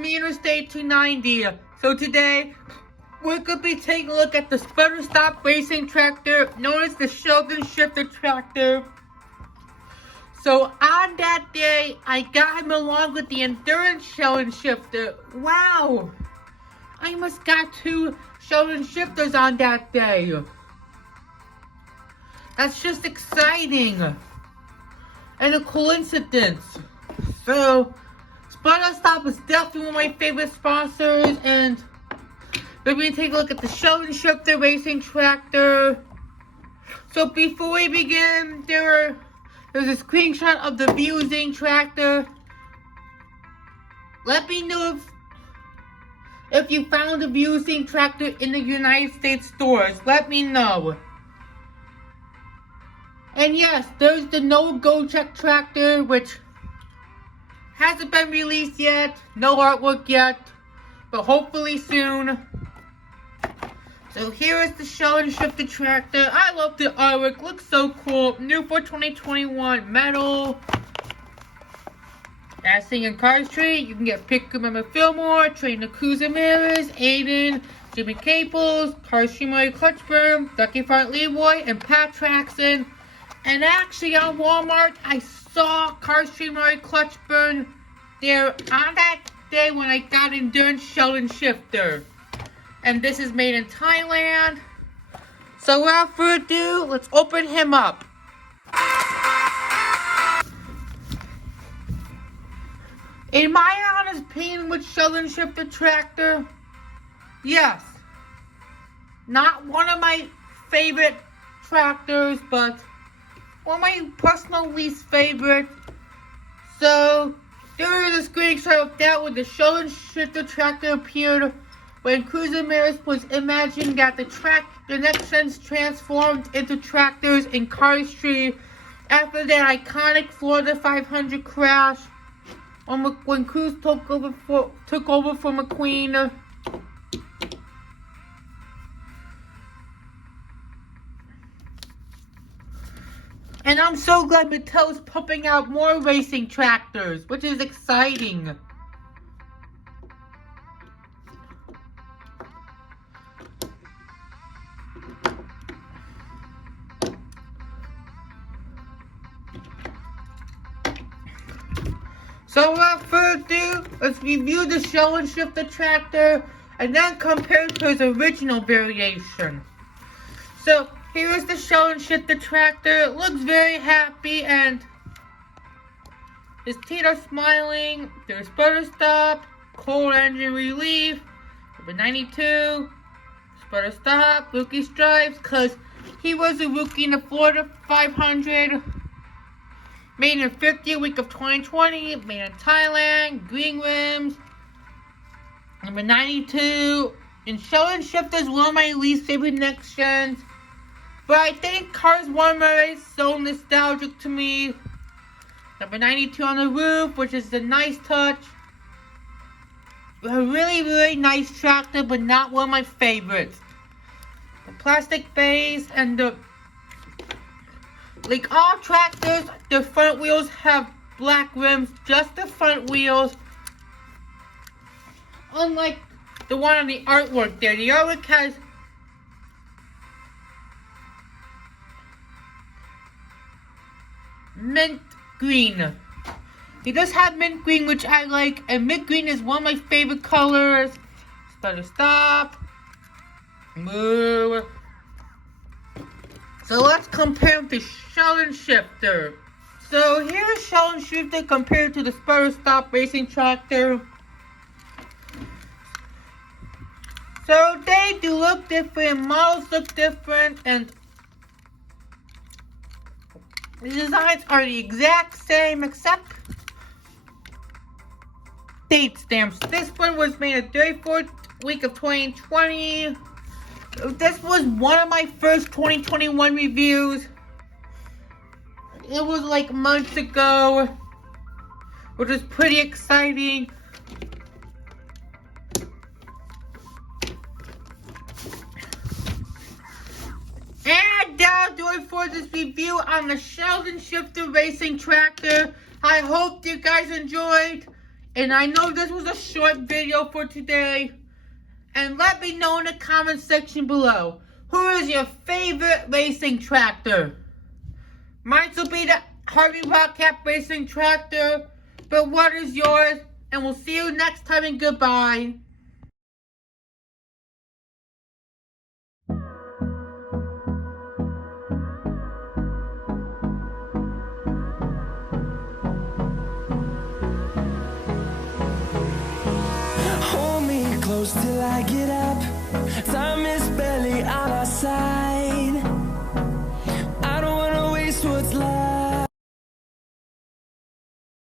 me, Interstate 290. So today, we're going to be taking a look at the Sputter Stop Racing Tractor, known as the Sheldon Shifter Tractor. So on that day, I got him along with the Endurance Sheldon Shifter. Wow! I must got 2 Sheldon Shifters on that day. That's just exciting. And a coincidence. So, Sputter Stop is definitely one of my favorite sponsors, and we're going to take a look at the Sheldon Shifter Racing Tractor. So before we begin, there's a screenshot of the Zeen tractor. Let me know if you found the Zeen tractor in the United States stores. Let me know. And yes, there's the no Gocek tractor, which hasn't been released yet. No artwork yet, but hopefully soon. So here is the Sheldon Shifter tractor. I love the artwork. Looks so cool. New for 2021. Mattel. Racing and Car Street. You can get Pick Remember Fillmore, Trainer Cruz Aiden, Jimmy Caples, Car Streamer Clutchburn, Ducky Front Leroy, and Pat Traxon. And actually on Walmart, I saw Car Streamer Clutchburn there on that day when I got Endurance Sheldon Shifter. And this is made in Thailand. So without further ado, let's open him up. In my honest opinion with Sheldon Shifter Tractor, yes, not one of my favorite tractors, but one of my personal least favorite. So there is a screenshot of that where the Sheldon Shifter Tractor appeared when Cruz was imagining that the next gens transformed into tractors in Car Street after that iconic Florida 500 crash when Cruz took over for McQueen. And I'm so glad Mattel's pumping out more racing tractors, which is exciting. So without further ado, let's review the Sheldon Shifter Tractor and then compare it to his original variation. So here is the Sheldon Shifter Tractor. It looks very happy and his teeth are smiling. There's Sputter Stop, cold engine relief, number 92, Sputter Stop, rookie stripes, because he was a rookie in the Florida 500. Made in the 50th week of 2020, made in Thailand, green rims, number 92. And Sheldon Shifter is one of my least favorite next gens. But I think Cars 1 is so nostalgic to me. Number 92 on the roof, which is a nice touch. A really, really nice tractor, but not one of my favorites. The plastic base and the... Like all tractors, the front wheels have black rims, just the front wheels. Unlike the one on the artwork there. The artwork has mint green. He does have mint green, which I like, and mint green is one of my favorite colors. Sputter Stop. Move. So let's compare the Sheldon Shifter. So here's Sheldon Shifter compared to the Sputter Stop Racing Tractor. So they do look different, models look different, and the designs are the exact same except date stamps. This one was made in the 34th week of 2020. This was one of my first 2021 reviews. It was like months ago, which was pretty exciting. And that'll do it for this review on the Sheldon Shifter Racing Tractor. I hope you guys enjoyed. And I know this was a short video for today. And let me know in the comment section below, who is your favorite racing tractor? Mine will be the Harvey Rockcap Racing Tractor. But what is yours? And we'll see you next time, and goodbye. Hold me close till I get up. Time is barely on our side.